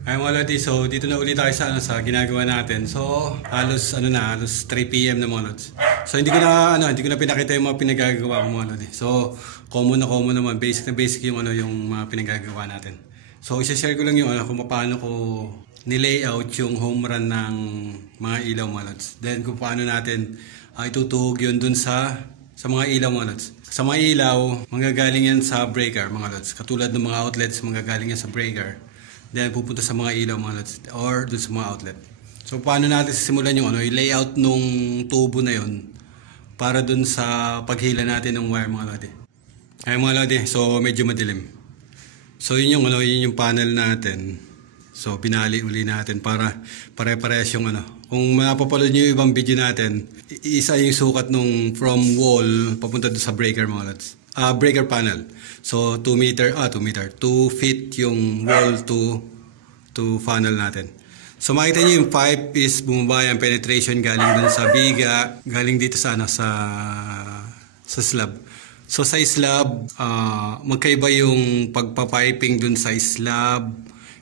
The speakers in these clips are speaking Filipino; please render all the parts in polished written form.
Ay mga lodi, so dito na ulit tayo sa ginagawa natin. So halos halos 3 PM na mga lods. So hindi ko na pinakita yung mga pinagagawa ko mga lodi. So common naman, basic yung yung mga pinagagawa natin. So i-share ko lang yung kung paano ko ni-layout yung home run ng mga ilaw mga lods. Then kung paano natin itutuhog yun dun sa mga ilaw mga lods. Sa mga ilaw, manggagaling yan sa breaker mga lods. Katulad ng mga outlets, manggagaling yan sa breaker. Then pupunta sa mga ilaw mga lods or dun sa mga outlet. So paano natin sisimulan yung yung layout nung tubo na yun para dun sa paghila natin ng wire mga lodi. Ay mga lodi, so medyo madilim. So yun yung panel natin. So binali uli natin para pare-parehas yung Kung mapapanood niyo yung ibang video natin, isa yung sukat nung from wall papunta dun sa breaker mga lods. Breaker panel. So 2 feet yung wall to funnel natin. So makita niyo yung pipe is bumaba yung penetration galing dun sa biga, galing dito sa slab. So sa slab, magkaiba yung pagpapiping dun sa slab,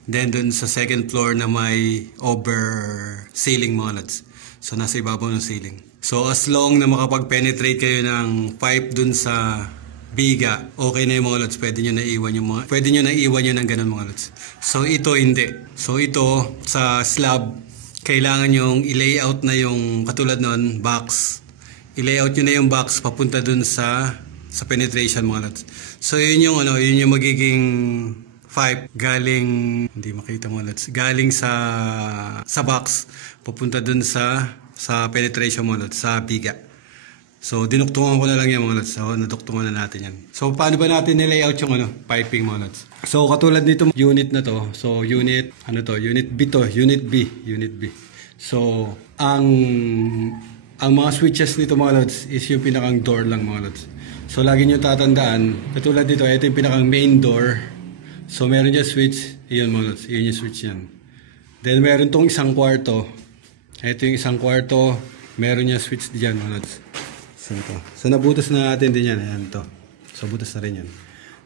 then dun sa second floor na may over ceiling mga lods. So nasa ibabaw ng ceiling. So as long na makapag-penetrate kayo ng pipe dun sa biga, okay na yung mga lods. Pwede nyo na iwan yung ng ganun mga lods. So ito hindi. So ito sa slab, kailangan yung i-layout na yung katulad nun, box. I-layout nyo na yung box papunta dun sa penetration mga lods. So yun yung magiging pipe galing, hindi makita mga lods, galing sa box papunta dun sa penetration mga lods, sa biga. So dinuktungan ko na lang yan mga lods. So naduktungan na natin yan. So paano ba natin nilayout yung piping mga lods? So katulad nito unit na to. So unit B to, unit B. So ang mga switches nito mga lods is yung pinakang door lang mga lods. So lagi nyo tatandaan, katulad dito, ito yung pinakang main door. So meron dyan switch, iyon mga lods, iyon yung switch yan. Then meron tong isang kwarto. Ito yung isang kwarto, meron yung switch diyan mga lods. So nabutas na natin din yan. Ayan to. So butas na rin yan.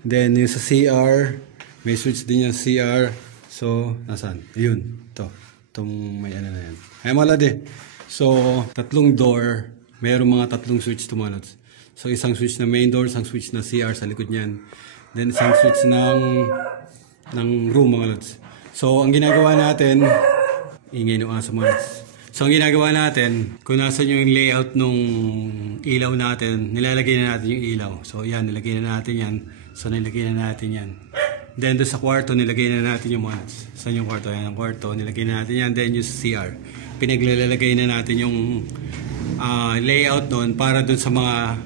Then yung sa CR, may switch din yung CR. So nasaan? Ayun. Itong may na yan. Ayan mga lodi. So tatlong door, mayroong mga tatlong switch to mga lods. So isang switch na main door, isang switch na CR sa likod niyan. Then isang switch ng room mga lods. So ang ginagawa natin, ingay ng aso mga lods. So ang ginagawa natin, kung nasan yung layout nung ilaw natin, nilalagay na natin yung ilaw. So yan, nilagay na natin yan. So nilagay na natin yan. Then doon sa kwarto, nilagay na natin yung mga lods. Saan yung kwarto? Yan ang kwarto, nilagay na natin yan. Then yung CR, pinaglalagay na natin yung layout doon para doon sa mga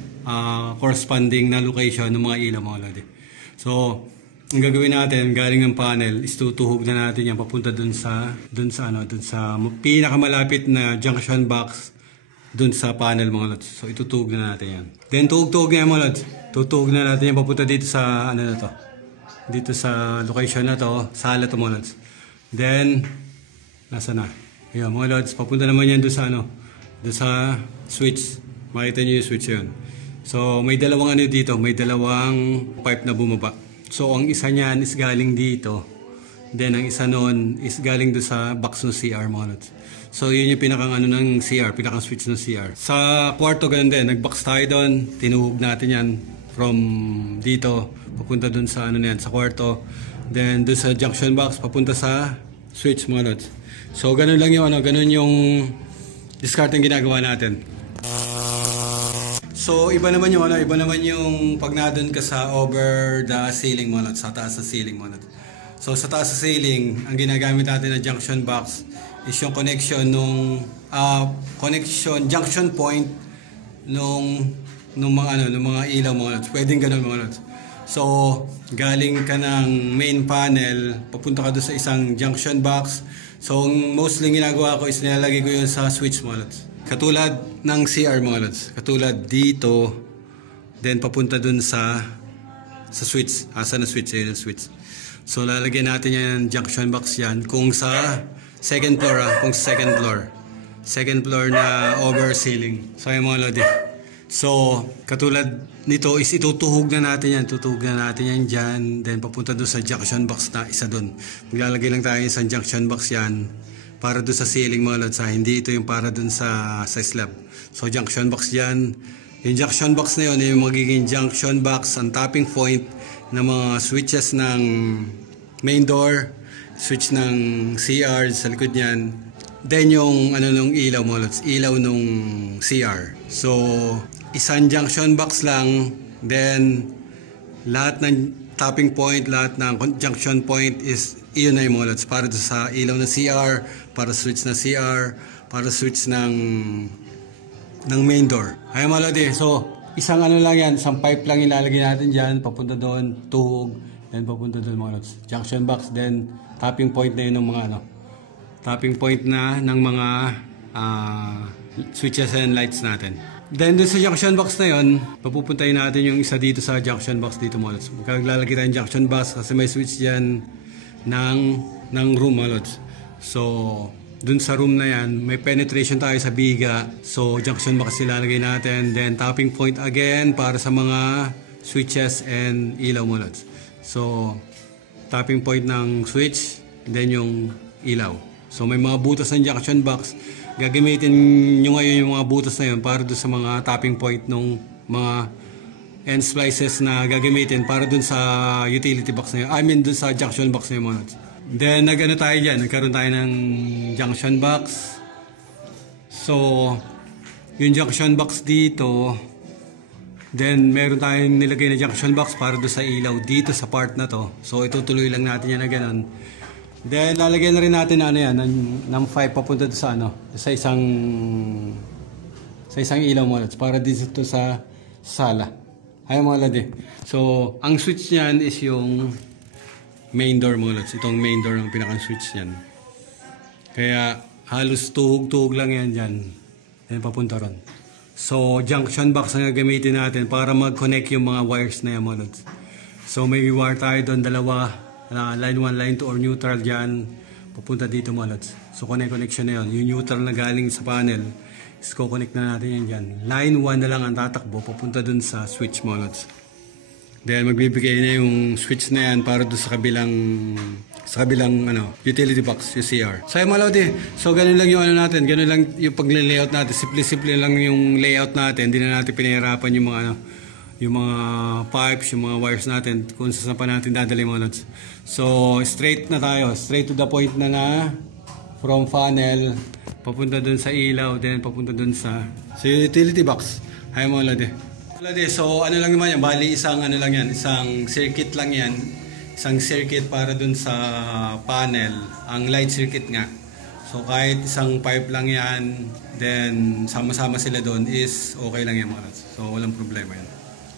corresponding na location ng mga ilaw mga lodi. So ang gagawin natin galing ng panel is tutuhog na natin yan papunta dun sa pinakamalapit na junction box dun sa panel mga lods. So itutuhog na natin yan. Then tuhog na yan mga lods. Tutuhog na natin yan papunta dito sa dito sa location na to, sala to mga lods. Then nasa na? Ayun mga lods, papunta naman yan dun sa switch. Makita niyo yung switch yun. So may dalawang dito, may dalawang pipe na bumaba. So ang isa niyan is galing dito. Then ang isa noon is galing do sa box ng CR mga lods. So yun yung pinakang ng CR, pinakang switch ng CR. Sa kwarto ganun din, nagbox tayo doon, tinuhog natin yan from dito papunta doon sa sa kwarto. Then doon sa junction box papunta sa switch mga lods. So ganun lang yung ganun yung discard ng ginagawa natin. So iba naman yung pag nadun ka sa over the ceiling mga lods, sa taas sa ceiling mga lods. So sa taas sa ceiling, ang ginagamit natin na junction box is yung connection nung junction point nung mga ilaw mga lods. Pwedeng ganun mga lods. So galing ka ng main panel, papunta ka doon sa isang junction box. So mostly ginagawa ko is nilalagay ko yun sa switch mga lods. Katulad ng CR mga lods. Katulad dito, then papunta dun sa switch. Asa na switch? Ayun ang switch. So lalagyan natin yan junction box yan. Kung sa second floor kung sa second floor na over ceiling. So ayun mga lodi. So, katulad nito is itutuhog na natin yan. Tutuhog na natin yan dyan. Then, papunta doon sa junction box na isa doon. Maglalagay lang tayo sa junction box yan para doon sa ceiling mga lods. Hindi ito yung para doon sa slab. So, junction box dyan. Yung junction box na yun, yung magiging junction box, ang tapping point ng mga switches ng main door, switch ng CR sa likod niyan. Then yung nung ilaw mo, ilaw nung CR. So isang junction box lang, then lahat ng tapping point, lahat ng junction point is iyon na yung mga lods. Para sa ilaw ng CR, para switch ng CR, para switch ng main door. Ayun mga lodi, so isang lang yan, isang pipe lang ilalagay natin dyan, papunta doon, tuhog, then papunta doon mga lods. Junction box, then tapping point na yun ng mga tapping point na ng mga switches and lights natin. Then doon sa junction box na yun, papupuntahin natin yung isa dito sa junction box dito mga lods. Maglalagay tayong junction box kasi may switch dyan ng room mga lods. So dun sa room na yan, may penetration tayo sa biga. So junction box ilalagay natin. Then tapping point again para sa mga switches and ilaw mga lods. So tapping point ng switch, then yung ilaw. So may mga butas ng junction box. Gagamitin nyo ngayon yung mga butas na yun para doon sa mga tapping point ng mga end splices na gagamitin para doon sa utility box na yun. I mean doon sa junction box na yun mga lods. Then tayo dyan, nagkaroon tayo ng junction box. So yung junction box dito, then meron tayong nilagay na junction box para doon sa ilaw dito sa part na to. So itutuloy lang natin yan na ganun. Then lalagyan na rin natin ng 5 papunta doon sa isang ilaw mga lods para dito sa sala. Ayun mga lods. So ang switch niyan is yung main door mga lods. Itong main door ang pinaka-switch niyan. Kaya halos tuhog-tuhog lang yan dyan. Then papunta ron. So junction box ang gagamitin natin para mag-connect yung mga wires na yan mga lods. So may wire tayo doon, dalawa. Line 1, line 2 or neutral dyan. Papunta dito mga lods. So connection na yun. Yung neutral na galing sa panel is co-connect na natin yan dyan. Line 1 na lang ang tatakbo. Papunta dun sa switch mga lods. Then magbibigay na yung switch na yan para doon sa kabilang utility box, UCR. So mga lodi, so ganun lang yung natin, ganun lang yung pag-layout natin. Simple lang yung layout natin. Hindi na natin pinahirapan yung mga yung mga pipes, yung mga wires natin kung saan pa natin dadali mga lods. So straight na tayo, straight to the point na from funnel papunta dun sa ilaw, then papunta dun sa utility box. Hay mga lodi. So lang naman yan, bali isang lang yan, isang circuit lang yan, isang circuit para dun sa panel, ang light circuit nga. So kahit isang pipe lang yan, then sama-sama sila dun is okay lang yan mga lods. So walang problema yan.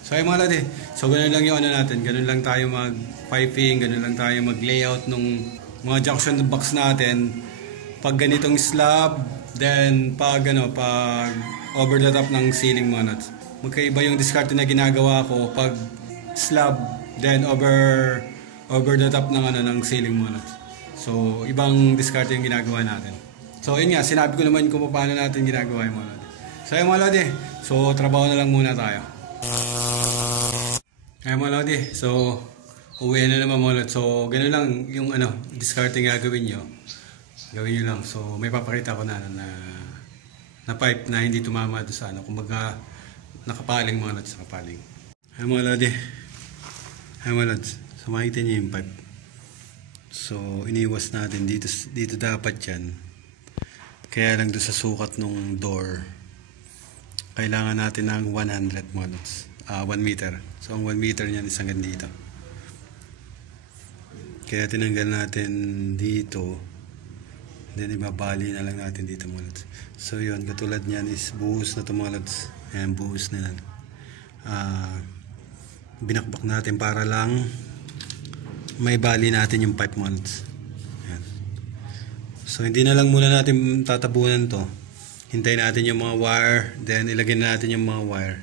So ay mga lodi, so ganun lang yung natin, ganun lang tayo mag-piping, ganun lang tayo mag-layout nung mga junction box natin. Pag ganitong slab, then pag over the top ng ceiling mga lods. Magkaiba yung discard na ginagawa ko pag slab, then over the top ng ceiling mga lods. So ibang discard yung ginagawa natin. So yun nga, sinabi ko naman kung paano natin ginagawa yung mga lodi. So ay mga lodi, so trabaho na lang muna tayo. Ay mga lodi, so uwi na naman mga lodi. So gano'n lang yung discarding gagawin nyo. Gawin nyo lang. So may papakita ko na pipe na hindi tumama doon sa kumbaga nakapaling mga lods, nakapaling. Ay mga lodi, ay mga lods, so makikita nyo yung pipe. So iniwas natin dito dapat yan. Kaya lang doon sa sukat ng door kailangan natin ng 100 mga lods. 1 meter. So ang 1 meter niyan is hanggang dito. Kaya tinanggal natin dito. Then ibabali na lang natin dito mga lods. So yun, katulad niyan is buhos na ito mga lods. Ayan, buhos na yan. Binakbak natin para lang may bali natin yung pipe mga lods. Ayan. So hindi na lang muna natin tatabunan to. Hintayin natin yung mga wire. Then ilagay na natin yung mga wire.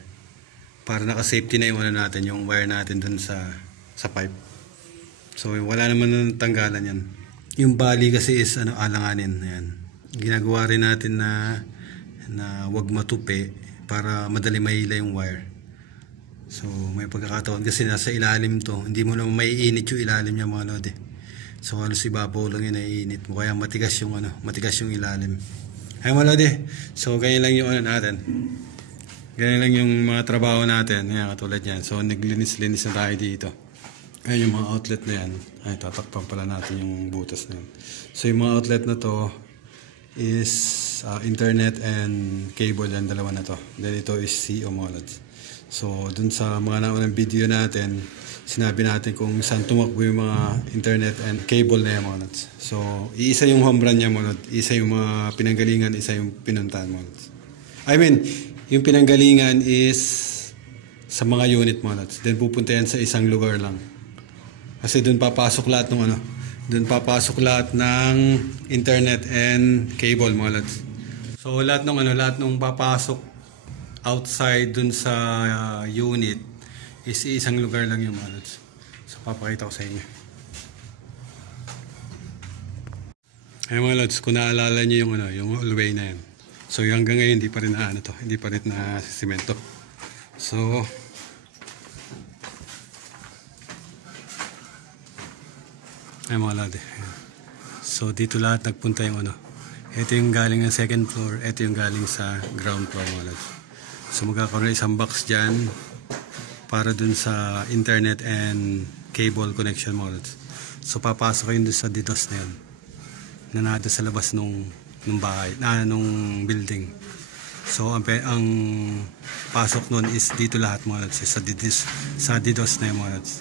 Para naka-safety na yung natin, yung wire natin dun sa pipe. So wala naman nang tanggalan yan. Yung bali kasi is alanganin. Ayan. Ginagawa rin natin na wag matupi para madali mahila yung wire. So may pagkakataon kasi nasa ilalim to, hindi mo naman maiinit yung ilalim niya mga lodi. So halos ibabaw lang yun naiinit mo, kaya matigas yung ilalim. Ay mga lodi, so ganyan lang yung natin. Ganyan lang yung mga trabaho natin. Ayan, katulad yan. So naglinis-linis na tayo dito. Ayan yung mga outlet na yan. Ay, tatakpan pala natin yung butas na yan. So yung mga outlet na to is internet and cable yan, dalawa na to. Then ito is CO mga lods. So dun sa mga naunang video natin, sinabi natin kung saan tumakbo yung mga internet and cable na yan mga lods. So iisa yung home run niya mga lods. Isa yung mga pinanggalingan, isa yung pinuntahan mga lods. I mean, yung pinanggalingan is sa mga unit mga lods. Then pupunta yan sa isang lugar lang. Kasi doon papasok lahat ng doon papasok lahat ng internet and cable mga lods. So lahat ng papasok outside doon sa unit is isang lugar lang yung mga lods. So papakita ko sa inyo. Ay mga lods, kung naalala niyo yung hallway na yan. So hanggang ngayon hindi pa rin hindi pa rin na simento. So ay mga lodi. So dito lahat nagpunta yung ito yung galing ng second floor, ito yung galing sa ground floor mga lodi. So magkakaroon isang box dyan para dun sa internet and cable connection mga lodi. So papasok yun dun sa DDoS na yun na nado sa labas nung bahay, nung building. So ang pasok nun is dito lahat mga lods, sa DDoS na yung mga lods.